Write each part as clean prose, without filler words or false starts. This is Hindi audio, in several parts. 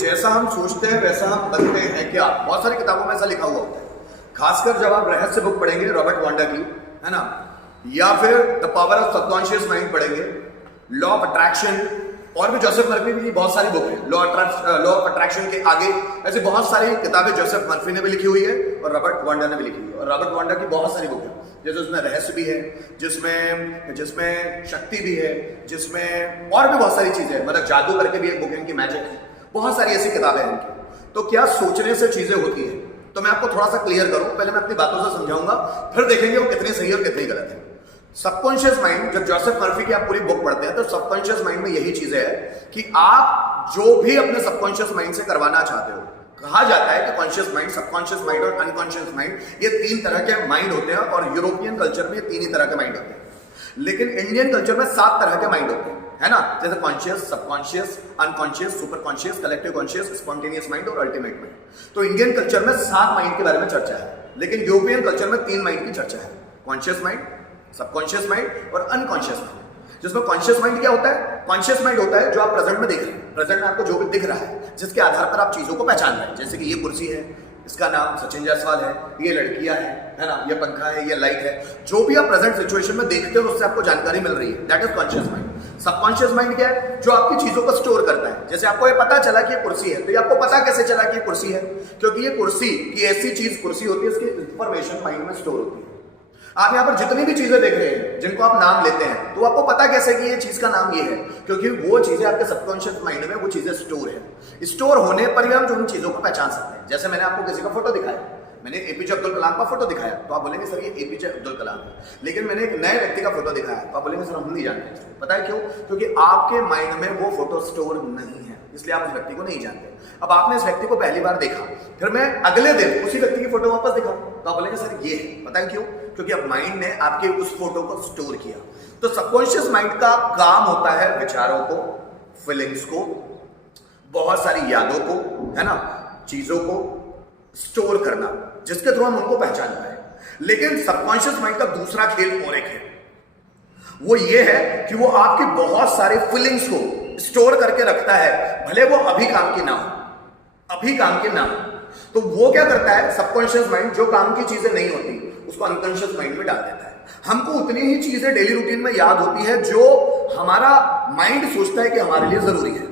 जैसा हम सोचते हैं वैसा हम बनते हैं क्या, बहुत सारी किताबों में ऐसा लिखा हुआ होता है। खासकर जब आप रहस्य बुक पढ़ेंगे रॉबर्ट वांडा की, है ना, या फिर the power of subconscious mind पढ़ेंगे, लॉ ऑफ अट्रैक्शन, और भी जोसेफ मर्फी की बहुत सारी बुक है। लॉ ऑफ अट्रैक्शन के आगे ऐसे बहुत सारी किताबें जोसेफ मर्फी ने भी लिखी हुई है और रॉबर्ट वांडा ने भी लिखी हुई है। और रॉबर्ट वांडा की बहुत सारी बुक है, जैसे उसमें रहस्य भी है, जिसमें शक्ति भी है, जिसमें और भी बहुत सारी चीजें हैं, मतलब जादू करके भी एक बुक है इनकी, मैजिक है, बहुत सारी ऐसी किताबें हैं इनकी। तो क्या सोचने से चीजें होती हैं, तो मैं आपको थोड़ा सा क्लियर करूं, पहले मैं अपनी बातों से समझाऊंगा, फिर देखेंगे वो कितनी सही और कितनी गलत है। सबकॉन्शियस माइंड, जब जोसेफ मर्फी की आप पूरी बुक पढ़ते हैं तो सबकॉन्शियस माइंड में यही चीजें है कि आप जो भी अपने सबकॉन्शियस माइंड से करवाना चाहते हो, कहा जाता है कि कॉन्शियस माइंड, सबकॉन्शियस माइंड और अनकॉन्शियस माइंड, ये तीन तरह के माइंड होते हैं, और यूरोपियन कल्चर में तीन ही तरह के माइंड होते हैं। लेकिन इंडियन कल्चर में 7 तरह के माइंड होते हैं, है ना, जैसे conscious, subconscious, unconscious, super conscious, collective conscious, spontaneous mind और अल्टीमेट माइंड। तो इंडियन कल्चर में 7 माइंड के बारे में चर्चा है, लेकिन यूरोपियन कल्चर में 3 माइंड की चर्चा है, कॉन्शियस माइंड, सबकॉन्शियस माइंड और अनकॉन्शियस माइंड। जिसमें कॉन्शियस माइंड क्या होता है? कॉन्शियस माइंड होता है जो आप प्रेजेंट में देख रहे हैं, प्रेजेंट में आपको जो भी दिख रहा है, जिसके आधार पर आप चीजों को पहचान रहे हैं, जैसे कि ये कुर्सी है, इसका नाम सचिन जायसवाल है, ये लड़कियां है ना, ये पंखा है, ये लाइट है, जो भी आप प्रेजेंट सिचुएशन में देखते हो उससे आपको जानकारी मिल रही है, that is conscious mind. Subconscious mind क्या है? जो आपकी चीजों को स्टोर करता है। जैसे आपको ये पता चला कि ये कुर्सी है, तो ये आपको पता कैसे चला कि ये कुर्सी है? क्योंकि ये कुर्सी की ऐसी चीज कुर्सी होती है, इसकी इंफॉर्मेशन माइंड में स्टोर होती है। आप यहाँ पर जितनी भी चीजें देख रहे हैं जिनको आप नाम लेते हैं, तो आपको पता कैसे कि ये चीज का नाम ये है? क्योंकि वो चीजें आपके सबकॉन्शियस माइंड में वो चीजें स्टोर है। स्टोर होने पर ही हम जो उन चीजों को पहचान सकते हैं। जैसे मैंने आपको किसी का फोटो दिखाया, मैंने एपीजे अब्दुल कलाम का फोटो दिखाया, तो आप बोलेंगे सर ये एपीजे अब्दुल कलाम है। लेकिन मैंने एक नए व्यक्ति का फोटो दिखाया, तो आप बोलेंगे सर हम नहीं जानते। पता है क्यों? क्योंकि आपके माइंड में वो फोटो स्टोर नहीं है, इसलिए आप उस व्यक्ति को नहीं जानते। अब आपने इस व्यक्ति को पहली बार देखा, फिर मैं अगले दिन उसी व्यक्ति की फोटो वापस दिखाऊं, तो आप बोलेंगे सर ये है। पता है क्यों? क्योंकि अब माइंड ने आपके उस फोटो को स्टोर किया। तो सबकॉन्शियस माइंड का काम होता है विचारों को, फीलिंग्स को, बहुत सारी यादों को, है ना, चीजों को स्टोर करना, जिसके थ्रू हम उनको पहचान पाए। लेकिन सबकॉन्शियस माइंड का दूसरा खेल और एक है, वो ये है कि वो आपकी बहुत सारे फीलिंग्स को स्टोर करके रखता है, भले वो अभी काम की ना हो, अभी काम की ना हो। तो वो क्या करता है सबकॉन्शियस माइंड, जो काम की चीजें नहीं होती उसको अनकॉन्शियस माइंड में डाल देता है। हमको उतनी ही चीजें डेली रूटीन में याद होती है जो हमारा माइंड सोचता है कि हमारे लिए जरूरी है।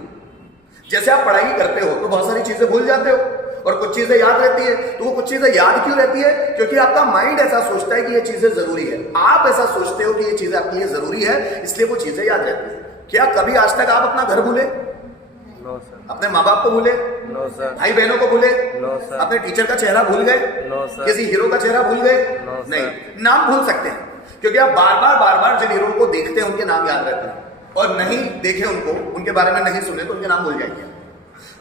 जैसे आप पढ़ाई करते हो तो बहुत सारी चीजें भूल जाते हो, और कुछ चीजें याद रहती है। तो वो कुछ चीजें याद क्यों रहती है? क्योंकि आपका माइंड ऐसा सोचता है कि ये चीजें जरूरी है। आप ऐसा सोचते हो कि ये चीजें आपके लिए जरूरी है, इसलिए वो चीजें याद रहती है। क्या कभी आज तक आप अपना घर भूले? No sir. अपने माँ बाप को भूले? No sir. भाई बहनों को भूले? No sir. अपने टीचर का चेहरा भूल गए? No sir. किसी हीरो का चेहरा भूल गए? No sir. नहीं। नाम भूल सकते हैं, क्योंकि आप बार बार जिन हीरो को देखते हैं उनके नाम याद रहते हैं, और नहीं देखे उनको, उनके बारे में नहीं सुने तो उनके नाम भूल जाएंगे।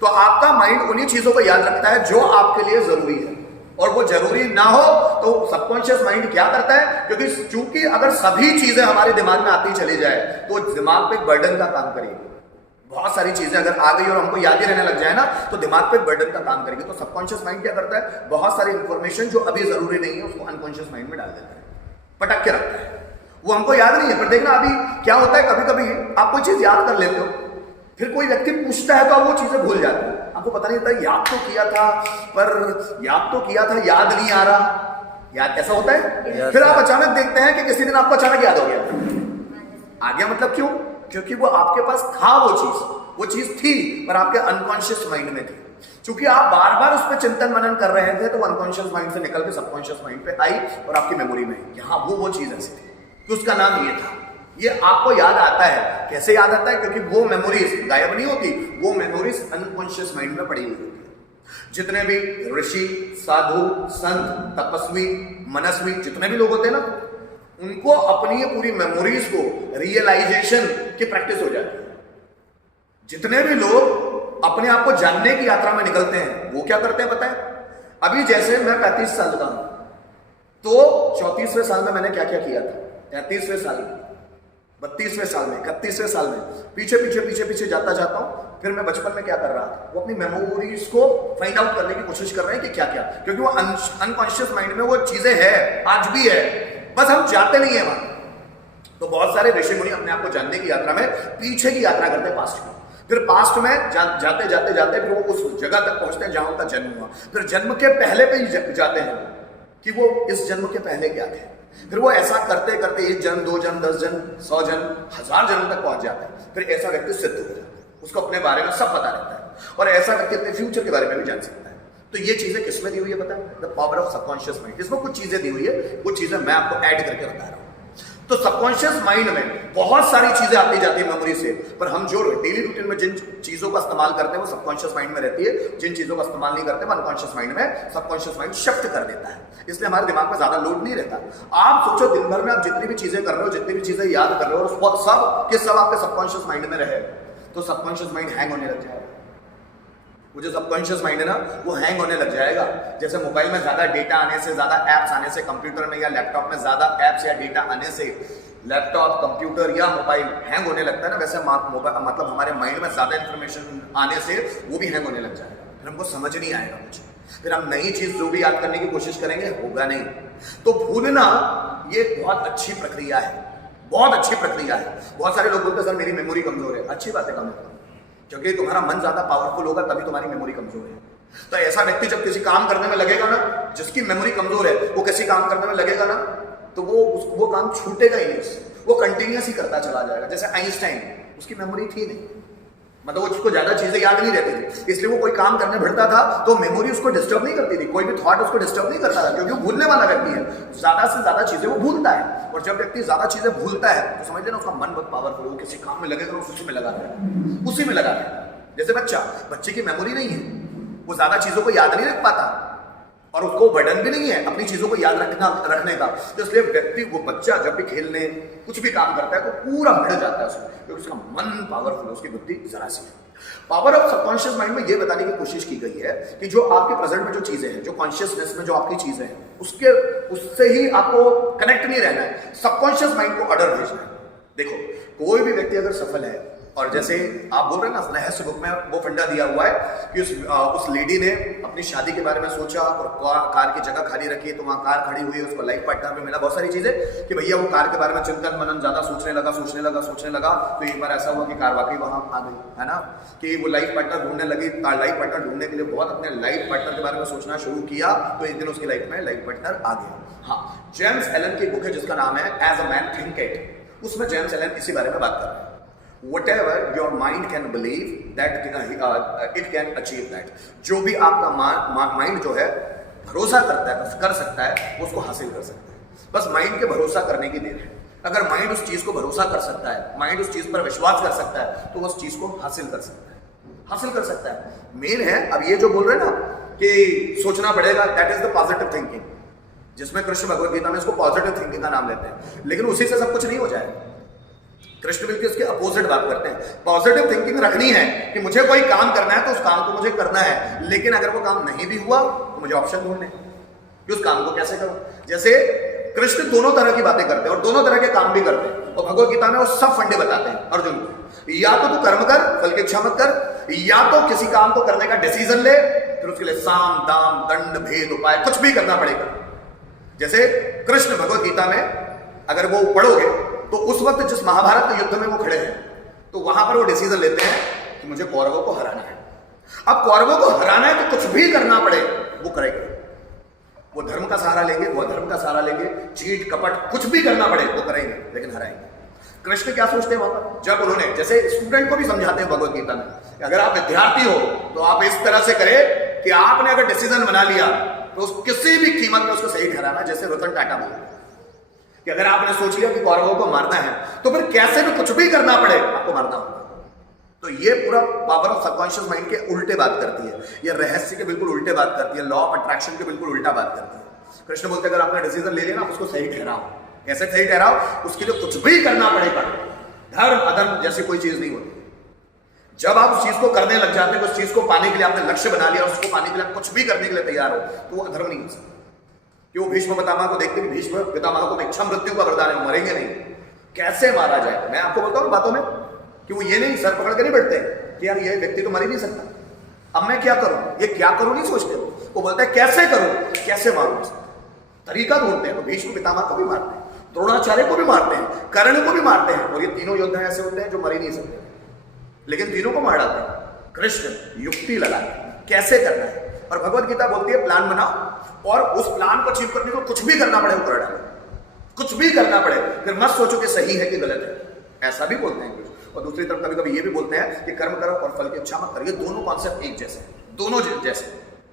तो आपका माइंड उन्हीं चीजों को याद रखता है जो आपके लिए जरूरी है, और वो जरूरी ना हो तो सबकॉन्शियस माइंड क्या करता है? क्योंकि चूंकि अगर सभी चीजें हमारे दिमाग में आती चली जाए तो दिमाग पे बर्डन का काम करेगी। बहुत सारी चीजें अगर आ गई और हमको याद ही रहने लग जाए ना, तो दिमाग पे बर्डन का काम करेगी। तो सबकॉन्शियस माइंड क्या करता है? बहुत सारी इंफॉर्मेशन जो अभी जरूरी नहीं है उसको अनकॉन्शियस माइंड में डाल देता है, पटक के रखता है। वो हमको याद नहीं है, पर देखना अभी क्या होता है, कभी कभी आप कोई चीज याद कर लेते हो, फिर कोई व्यक्ति पूछता है तो आप वो चीजें भूल जाते हो। आपको पता नहीं होता, याद तो किया था, पर याद तो किया था, याद नहीं आ रहा। याद ऐसा होता है। फिर आप अचानक देखते हैं कि किसी दिन आपको अचानक याद हो गया। आ गया मतलब क्यों? क्योंकि वो आपके पास था, वो चीज थी, पर आपके अनकॉन्शियस माइंड में थी। क्योंकि आप बार बार उस पर चिंतन मनन कर रहे थे, तो अनकॉन्शियस माइंड से निकल के सबकॉन्शियस माइंड पे आई और आपकी मेमोरी में कि हाँ वो चीज ऐसी थी, तो उसका नाम ये था। ये आपको याद आता है। कैसे याद आता है? क्योंकि वो मेमोरीज गायब नहीं होती, वो मेमोरीज अनकॉन्शियस माइंड में पड़ी हुई होती है। जितने भी ऋषि, साधु, संत, तपस्वी, मनस्वी, जितने भी लोग होते हैं ना, उनको अपनी पूरी मेमोरीज को रियलाइजेशन की प्रैक्टिस हो जाती है। जितने भी लोग अपने आप को जानने की यात्रा में निकलते हैं, वो क्या करते हैं पता है? अभी जैसे मैं 35 साल का हूं, तो 34वें साल में मैंने क्या क्या किया था, 33वें साल में, 32वें साल में, 31वें साल में, पीछे जाता जाता हूं। फिर मैं बचपन में क्या कर रहा था, वो अपनी मेमोरीज को फाइंड आउट करने की कोशिश कर रहे हैं कि क्या क्या, क्योंकि वो अनकॉन्शियस माइंड में वो चीजें है, आज भी है, बस हम जाते नहीं है वहां। तो बहुत सारे ऋषि मुनि अपने आप को जानने की यात्रा में पीछे की यात्रा करते हैं, पास्ट की। फिर पास्ट में जाते जाते जाते फिर वो उस जगह तक पहुंचते हैं जहां उनका जन्म हुआ। फिर जन्म के पहले पे ही जाते हैं कि वो इस जन्म के पहले क्या थे। फिर वो ऐसा करते करते 1 जन्म, 2 जन्म, 10 जन्म, 100 जन्म, 1000 जन्म तक पहुंच जाता है। फिर ऐसा व्यक्ति सिद्ध हो जाता है, उसको अपने बारे में सब पता रहता है और ऐसा व्यक्ति अपने फ्यूचर के बारे में भी जान सकता है। तो ये चीजें किसमें दी हुई है पता है? The power of subconscious mind. इसमें कुछ चीजें दी हुई है, कुछ चीजें मैं आपको ऐड करके बता रहा हूं। तो सबकॉन्शियस माइंड में बहुत सारी चीजें आती जाती है मेमोरी से, पर हम जो डेली रूटीन में जिन चीजों का इस्तेमाल करते हैं वो सबकॉन्शियस माइंड में रहती है। जिन चीजों का इस्तेमाल नहीं करते वो अनकॉन्शियस माइंड में सबकॉन्शियस माइंड शिफ्ट कर देता है, इसलिए हमारे दिमाग में ज्यादा लोड नहीं रहता। आप सोचो दिन भर में आप जितनी भी चीजें कर रहे हो, जितनी भी चीजें याद कर रहे हो, और सब के सब आपके सबकॉन्शियस माइंड में रहे, तो सबकॉन्शियस माइंड हैंग होने लग जाएगा। वो जो सबकॉन्शियस माइंड है ना, वो हैंग होने लग जाएगा। जैसे मोबाइल में ज्यादा डेटा आने से, ज्यादा एप्स आने से, कंप्यूटर में या लैपटॉप में ज्यादा एप्स या डेटा आने से लैपटॉप, कंप्यूटर या मोबाइल हैंग होने लगता है ना, वैसे मतलब हमारे माइंड में ज्यादा इंफॉर्मेशन आने से वो भी हैंग होने लग जाएगा। फिर हमको समझ नहीं आएगा कुछ, फिर हम नई चीज जो भी याद करने की कोशिश करेंगे होगा नहीं। तो भूलना ये बहुत अच्छी प्रक्रिया है, बहुत अच्छी प्रक्रिया है। बहुत सारे लोग बोलते हैं सर मेरी मेमोरी कमजोर है। अच्छी बात है कमजोर, क्योंकि तुम्हारा मन ज्यादा पावरफुल होगा तभी तुम्हारी मेमोरी कमजोर है। तो ऐसा व्यक्ति जब किसी काम करने में लगेगा ना, जिसकी मेमोरी कमजोर है, वो किसी काम करने में लगेगा ना, तो वो काम छूटेगा ही नहीं, वो कंटिन्यूअस ही करता चला जाएगा। जैसे आइंस्टाइन, उसकी मेमोरी थी नहीं, मतलब वो उसको ज्यादा चीजें याद नहीं रहती थी, इसलिए वो कोई काम करने बैठता था तो मेमोरी उसको डिस्टर्ब नहीं करती थी, कोई भी थॉट उसको डिस्टर्ब नहीं करता था, क्योंकि वो भूलने वाला व्यक्ति है। ज्यादा से ज्यादा चीजें वो भूलता है, और जब व्यक्ति ज्यादा चीजें भूलता है तो समझ लेना उसका मन बहुत पावरफुल है, वो किसी काम में लगेगा उसी में लगा रहेगा, उसी में लगा रहेगा। जैसे बच्चे की मेमोरी नहीं है, वो ज्यादा चीजों को याद नहीं रख पाता और उसको बर्डन भी नहीं है अपनी चीजों को याद रखने का। तो इसलिए व्यक्ति, वो बच्चा जब भी खेलने कुछ भी काम करता है तो पूरा भिड़ जाता है उसमें, क्योंकि उसका मन पावरफुल है, उसकी बुद्धि जरा सी है। पावर ऑफ सबकॉन्शियस माइंड में यह बताने की कोशिश की गई है कि जो आपके प्रेजेंट में जो चीजें हैं, जो कॉन्शियसनेस में जो आपकी चीजें हैं, उससे ही आपको कनेक्ट नहीं रहना है, सबकॉन्शियस माइंड को ऑर्डर भेजना है। देखो कोई भी व्यक्ति अगर सफल है, और जैसे आप बोल रहे हैं ना, रहस्य बुक में वो फंडा दिया हुआ है कि उस लेडी ने अपनी शादी के बारे में सोचा और कार की जगह खाली रखी, तो वहां कार खड़ी हुई, उसको लाइफ पार्टनर में मिला, बहुत सारी चीजें कि भैया वो कार के बारे में चिंतन मनन ज्यादा सोचने लगा। तो एक बार ऐसा हुआ कि कार वाकई वहां आ गई, है ना, कि वो लाइफ पार्टनर ढूंढने लगी। लाइफ पार्टनर ढूंढने के लिए बहुत अपने लाइफ पार्टनर के बारे में सोचना शुरू किया, तो एक दिन उसकी लाइफ में लाइफ पार्टनर आ गया। हाँ, जेम्स एलन की बुक है जिसका नाम है as a man think it, उसमें जेम्स एलन इसी बारे में बात कर रहे हैं। Whatever your mind can believe that it can achieve that, जो भी आपका माइंड जो है भरोसा करता है, कर सकता है, वो उसको हासिल कर सकता है। बस माइंड के भरोसा करने की देर है। अगर माइंड उस चीज को भरोसा कर सकता है, माइंड उस चीज पर विश्वास कर सकता है, तो वो उस चीज को हासिल कर सकता है। मेन है अब ये जो बोल रहे हैं ना कि सोचना पड़ेगा, that is the positive thinking, जिसमें कृष्ण भगवद गीता में इसको पॉजिटिव थिंकिंग का नाम लेते हैं। लेकिन उसी से सब कुछ नहीं हो जाएगा। कृष्ण बिल्कुल इसके अपोजिट बात करते हैं। पॉजिटिव थिंकिंग रखनी है कि मुझे कोई काम करना है तो उस काम को मुझे करना है, लेकिन अगर वो काम नहीं भी हुआ तो मुझे ऑप्शन ढूंढने कि उस काम को कैसे करूं। जैसे कृष्ण दोनों तरह की बातें करते हैं और दोनों तरह के काम भी करते हैं, और भगवद गीता में वो सब फंडे बताते हैं अर्जुन को। या तो तू कर्म कर, फल की इच्छा मत कर, या तो किसी काम को करने का डिसीजन ले, फिर उसके लिए साम दाम दंड भेद उपाय कुछ भी करना पड़ेगा। जैसे कृष्ण भगवद गीता में अगर वो पढ़ोगे तो उस वक्त जिस महाभारत के युद्ध में वो खड़े हैं, तो वहां पर वो डिसीजन लेते हैं कि मुझे कौरवों को हराना है। अब कौरवों को हराना है तो कुछ भी करना पड़े वो करेंगे, वो धर्म का सहारा लेंगे, वो अधर्म का सहारा लेंगे, चीट कपट कुछ भी करना पड़े वो करेंगे, लेकिन हराएंगे। कृष्ण क्या सोचते हैं वहां पर, जब उन्होंने जैसे स्टूडेंट को भी समझाते हैं भगवद गीता में, अगर आप विद्यार्थी हो तो आप इस तरह से करें कि आपने अगर डिसीजन बना लिया तो किसी भी कीमत में उसको सही ठहराना। जैसे रतन टाटा बोला कि अगर आपने सोच लिया कि कौरवों को मारना है तो फिर कैसे भी कुछ भी करना पड़े आपको मारना होगा। तो ये पूरा पावर ऑफ सबकॉन्शियस माइंड के उल्टे बात करती है, ये रहस्य के बिल्कुल उल्टे बात करती है, लॉ ऑफ अट्रैक्शन के बिल्कुल उल्टा बात करती है। कृष्ण बोलते अगर आपने डिसीजन ले लिया ना, उसको सही ठहराओ। कैसे सही ठहराओ? उसके लिए कुछ भी करना पड़ेगा। धर्म अधर्म जैसी कोई चीज नहीं होती। जब आप उस चीज को करने लग जाते हैं, उस चीज को पाने के लिए आपने लक्ष्य बना लिया, उसको पाने के लिए कुछ भी करने के लिए तैयार हो, तो वो अधर्म नहीं हो सकता। कि वो भीष्म पितामह को देखते कि भीष्म पितामह को इच्छा मृत्यु का वरदान है, मरेंगे नहीं, कैसे मारा जाए। मैं आपको बताऊं बातों में कि वो ये नहीं सर पकड़ के नहीं बैठते कि यार ये व्यक्ति तो मर ही नहीं सकता, अब मैं क्या करूं, ये क्या करूं नहीं सोचते। वो बोलते हैं कैसे करूं, कैसे मारूं, तरीका ढूंढते हैं। तो भीष्म पितामह को भी मारते हैं, द्रोणाचार्य को भी मारते हैं, कर्ण को भी मारते हैं, और ये तीनों योद्धा ऐसे होते हैं जो मर ही नहीं सकते। लेकिन तीनों को मार डालते हैं। कृष्ण युक्ति लगाते हैं कैसे करना है, और भगवत गीता बोलती है प्लान बनाओ और उस प्लान को अचीव करने को कुछ भी करना पड़े वो कर डालो, कुछ भी करना पड़े, फिर मत सोचो कि सही है कि गलत है, ऐसा भी बोलते हैं कुछ। और दूसरी तरफ कभी कभी ये भी बोलते हैं कि कर्म करो और फल की इच्छा मत करिए। दोनों कॉन्सेप्ट एक जैसे हैं, दोनों जैसे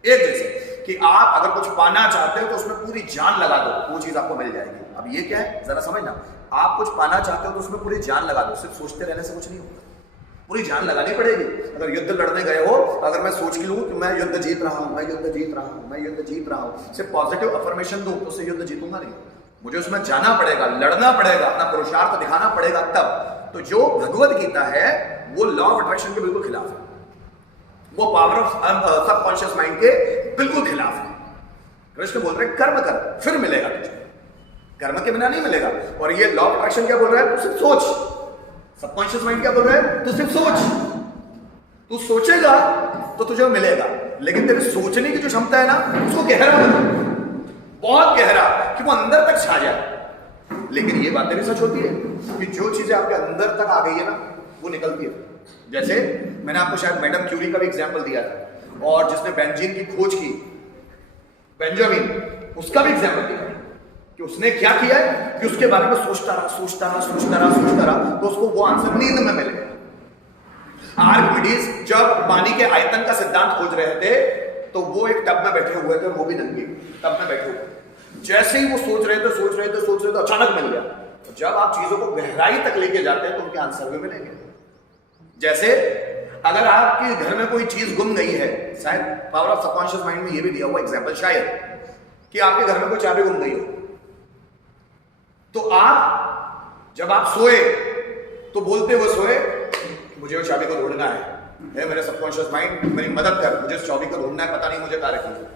एक जैसे, कि आप अगर कुछ पाना चाहते हो तो उसमें पूरी जान लगा दो, वो चीज आपको मिल जाएगी। अब ये क्या है जरा समझना, आप कुछ पाना चाहते हो तो उसमें पूरी जान लगा दो, सिर्फ सोचते रहने से कुछ नहीं होगा, पूरी जान लगानी पड़ेगी। अगर युद्ध लड़ने गए हो, अगर मैं सोच लूं कि मैं युद्ध जीत रहा हूं, मैं युद्ध जीत रहा हूं, मैं युद्ध जीत रहा हूं, सिर्फ पॉजिटिव अफर्मेशन दूं तो उससे युद्ध जीतूंगा नहीं, मुझे उसमें जाना पड़ेगा, लड़ना पड़ेगा, अपना पुरुषार्थ दिखाना पड़ेगा तब। तो जो भगवत गीता है वो लॉ ऑफ अट्रैक्शन के बिल्कुल खिलाफ है, वो पावर ऑफ सबकॉन्शियस माइंड के बिल्कुल खिलाफ है। कृष्ण बोल रहे कर्म कर फिर मिलेगा तुझे, कर्म के बिना नहीं मिलेगा। और ये लॉ ऑफ अट्रैक्शन क्या बोल रहा है, तू सिर्फ सोच। सबकॉन्शियस माइंड क्या बोल रहा है, तू सिर्फ सोच, तू सोचेगा तो तुझे मिलेगा, लेकिन तेरे सोचने की जो क्षमता है ना उसको गहरा बना, बहुत गहरा, कि वो अंदर तक छा जाए। लेकिन ये बातें भी सच होती है कि जो चीजें आपके अंदर तक आ गई है ना वो निकलती है। जैसे मैंने आपको शायद मैडम क्यूरी का भी एग्जांपल दिया था, और जिसने बेंजीन की खोज की, बेंजामिन, उसका भी एग्जांपल दिया कि उसने क्या किया है कि उसके बारे में सोचता रहा, तो उसको वो आंसर नींद में मिल गया। आर्किमिडीज जब पानी के आयतन का सिद्धांत खोज रहे थे तो वो एक टब में बैठे हुए थे, वो भी नंगे टब में बैठे हुए। जैसे ही वो सोच रहे थे अचानक मिल गया। तो जब आप चीजों को गहराई तक लेके जाते हैं तो उनके आंसर भी मिलेंगे। जैसे अगर आपके घर में कोई चीज गुम गई है, शायद पावर ऑफ सबकॉन्शियस माइंड में ये भी दिया हुआ एग्जांपल शायद, कि आपके घर में कोई चाबी गुम गई हो, तो आप जब आप सोए तो बोलते हुए सोए मुझे वो चाबी को ढूंढना है, मेरे सबकॉन्शियस माइंड मेरी मदद कर, मुझे उस चाबी को ढूंढना है, पता नहीं मुझे कहाँ रखी है।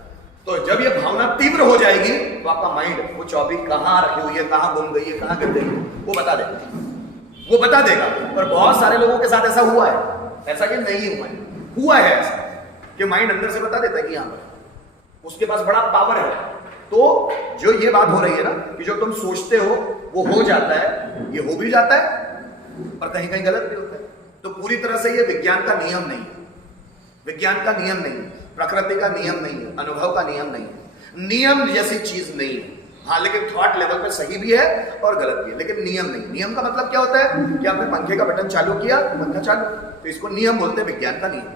तो जब ये भावना तीव्र हो जाएगी तो आपका माइंड वो चाबी कहाँ रखी हुई है, कहाँ गुम गई है, कहाँ गिर गई है, वो बता देगा। पर बहुत सारे लोगों के साथ ऐसा हुआ है, ऐसा कि नहीं हुआ है ऐसा कि माइंड अंदर से बता देता है कि यहाँ पर उसके पास बड़ा पावर है। तो जो ये बात हो रही है ना कि जो तुम सोचते हो वो हो जाता है, ये हो भी जाता है पर कहीं कहीं गलत भी होता है। तो पूरी तरह से ये विज्ञान का नियम नहीं है, विज्ञान का नियम नहीं है, प्रकृति का नियम नहीं है, अनुभव का नियम नहीं है, नियम जैसी चीज नहीं है। हाँ, लेकिन थॉट लेवल पे सही भी है और गलत भी है, लेकिन नियम नहीं। नियम का मतलब क्या होता है कि आपने पंखे का बटन चालू किया तो पंखा चालू, तो इसको नियम बोलते हैं, विज्ञान का नियम।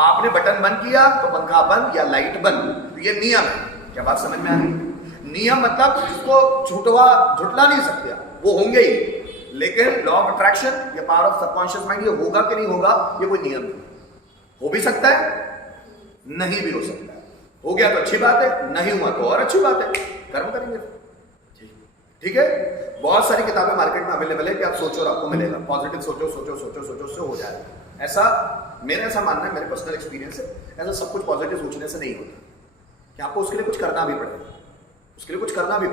आपने बटन बंद किया तो पंखा बंद या लाइट बंद, तो ये नियम है। क्या बात समझ में आ रही है? नियम मतलब जिसको झुटला नहीं सकते, वो होंगे ही। लेकिन लॉ ऑफ अट्रैक्शन या पावर ऑफ सबकॉन्शियस माइंड, ये होगा कि नहीं होगा, ये कोई नियम नहीं। हो भी सकता है, नहीं भी हो सकता है। हो गया तो अच्छी बात है, नहीं हुआ तो और अच्छी बात है, कर्म करेंगे। ठीक है, बहुत सारी किताबें मार्केट में अवेलेबल है कि आप सोचो और आपको मिलेगा। पॉजिटिव सोचो, उससे हो जाएगा। ऐसा मेरा ऐसा मानना है, मेरे पर्सनल एक्सपीरियंस है, ऐसा सब कुछ पॉजिटिव सोचने से नहीं होता, कि आपको उसके लिए कुछ करना भी पड़ेगा, उसके लिए कुछ करना भी